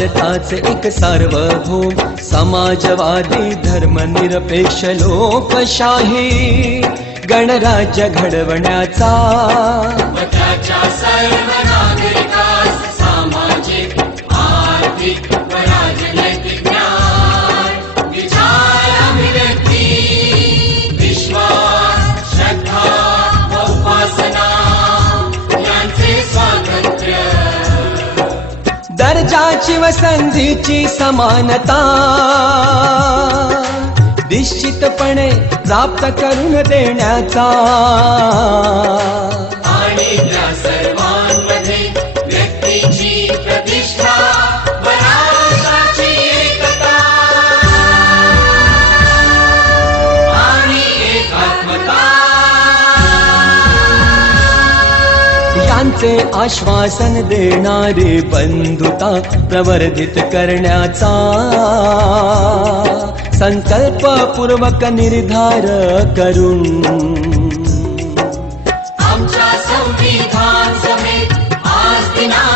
भारताचे एक सार्वभौम समाजवादी धर्मनिरपेक्ष लोकशाही गणराज्य घडवण्याचा व त्याच्या सर्व नागरिकास सामाजिक आर्थिक व राजनैतिक न्याय विचार अभिव्यक्ती विश्वास श्रद्धा व उपासना यांचे स्वातंत्र्य दर्जाची व संधीची समानता निश्चितपणे प्राप्त करून देण्याचा आणि त्या सर्वांमध्ये व्यक्तीची प्रतिष्ठा व राष्ट्राची एकता आणि एकात्मता यांचे आश्वासन देणारी बंधुता प्रवर्धित करण्याचा संकल्पपूर्वक निर्धार करून आमच्या संविधान समेत आज दिनांक